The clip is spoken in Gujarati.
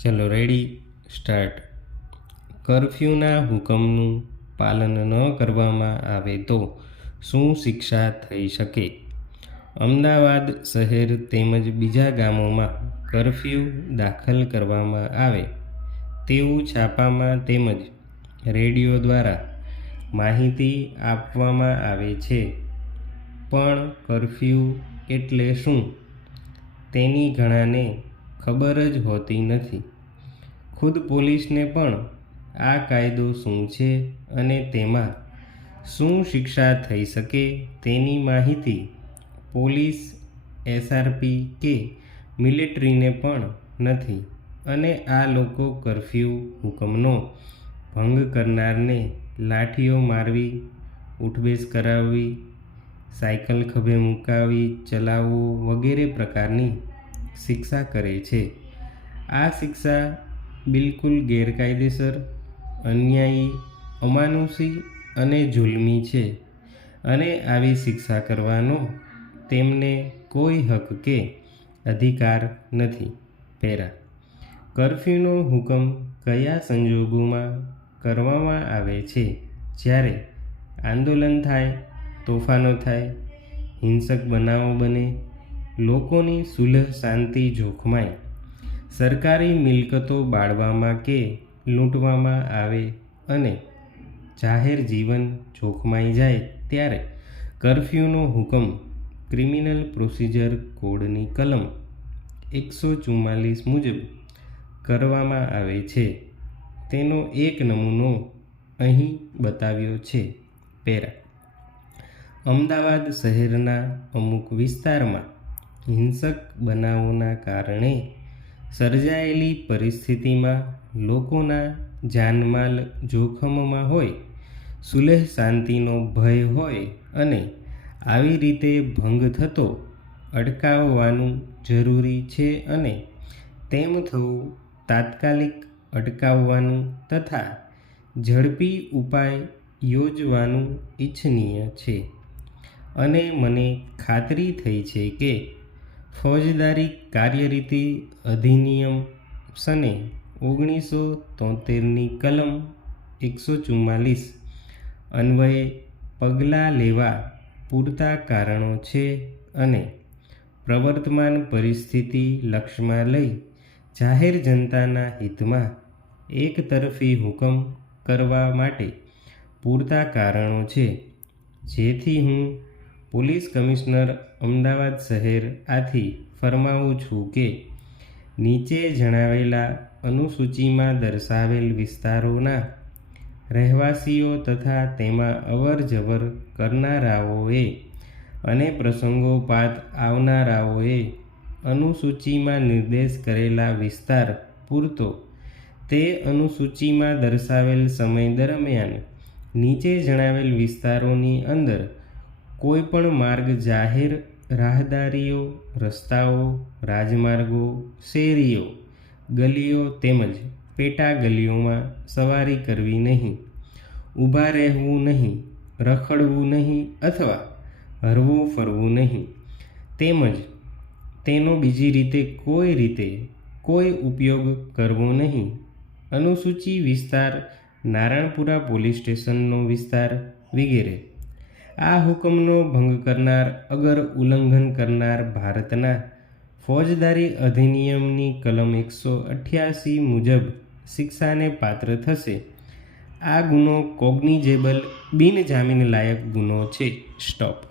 ચલો રેડી સ્ટાર્ટ. કર્ફ્યુના હુકમનું પાલન ન કરવામાં આવે તો શું શિક્ષા થઈ શકે? અમદાવાદ શહેર તેમજ બીજા ગામોમાં કર્ફ્યુ દાખલ કરવામાં આવે તેવું છાપામાં તેમજ રેડિયો દ્વારા માહિતી આપવામાં આવે છે, પણ કર્ફ્યુ એટલે શું તેની ઘણાને ખબર જ હોતી નથી. ખુદ પોલીસને પણ આ કાયદો શું છે અને તેમાં શું શિક્ષા થઈ શકે તેની માહિતી પોલીસ, એસઆરપી કે મિલિટરીને પણ નથી, અને આ લોકો કર્ફ્યુ હુકમનો ભંગ કરનારને લાઠીઓ મારવી, ઉઠબેસ કરાવવી, સાયકલ ખભે મુકાવી ચલાવવો વગેરે પ્રકારની શિક્ષા કરે છે. આ શિક્ષા બિલકુલ ગેરકાયદેસર, અન્યાયી, અમાનુષી અને જુલ્મી છે, અને આવી શિક્ષા કરવાનો તેમને કોઈ હક કે અધિકાર નથી. પેરા. કર્ફ્યુનો હુકમ કયા સંજોગોમાં કરવામાં આવે છે? જ્યારે આંદોલન થાય, તોફાનો થાય, હિંસક બનાવો બને, લોકોની સુલહ શાંતિ જોખમાય, સરકારી મિલકતો બાળવામાં કે લૂંટવામાં આવે અને જાહેર જીવન જોખમાઈ જાય ત્યારે કર્ફ્યુનો હુકમ ક્રિમિનલ પ્રોસિજર કોડની કલમ 144 મુજબ કરવામાં આવે છે. તેનો એક નમૂનો અહીં બતાવ્યો છે. પેરા. અમદાવાદ શહેરના અમુક વિસ્તારમાં હિંસક બનાવોના કારણે સર્જાયેલી પરિસ્થિતિમાં લોકોના જાનમાલ જોખમમાં હોય, સુલેહ શાંતિનો ભય હોય અને આવી રીતે ભંગ થતો અટકાવવાનું જરૂરી છે, અને તેમ થવું તાત્કાલિક અટકાવવાનું તથા ઝડપી ઉપાય યોજવાનું ઇચ્છનીય છે. અને મને ખાતરી થઈ છે કે ફોજદારી કાર્યરીતિ અધિનિયમ સને 1973ની કલમ 144 અન્વયે પગલાં લેવા પૂરતા કારણો છે, અને પ્રવર્તમાન પરિસ્થિતિ લક્ષમાં લઈ જાહેર જનતાના હિતમાં એકતરફી હુકમ કરવા માટે પૂરતા કારણો છે, જેથી હું પોલીસ કમિશનર અમદાવાદ શહેર આથી ફરમાવું છું કે નીચે જણાવેલા અનુસૂચિમાં દર્શાવેલ વિસ્તારોના રહેવાસીઓ તથા તેમાં અવર જવર કરનારાઓએ અને પ્રસંગોપાત આવનારાઓએ અનુસૂચિમાં નિર્દેશ કરેલા વિસ્તાર પૂરતો તે અનુસૂચિમાં દર્શાવેલ સમય દરમિયાન નીચે જણાવેલ વિસ્તારોની અંદર કોઈપણ માર્ગ, જાહેર રાહદારીઓ, રસ્તાઓ, રાજમાર્ગો, શેરીઓ, ગલીઓ તેમજ પેટા ગલીઓમાં સવારી કરવી નહીં, ઊભા રહેવું નહીં, રખડવું નહીં અથવા હરવું ફરવું નહીં, તેમજ તેનો બીજી રીતે કોઈ ઉપયોગ કરવો નહીં. અનુસૂચિ વિસ્તાર નારણપુરા પોલીસ સ્ટેશનનો વિસ્તાર વગેરે. આ હુકમનો ભંગ કરનાર અગર ઉલ્લંઘન કરનાર ભારતના ફોજદારી અધિનિયમની કલમ 188 મુજબ શિક્ષાને પાત્ર થશે. આ ગુનો કોગ્નિઝેબલ બિનજામીન લાયક ગુનો છે. સ્ટોપ.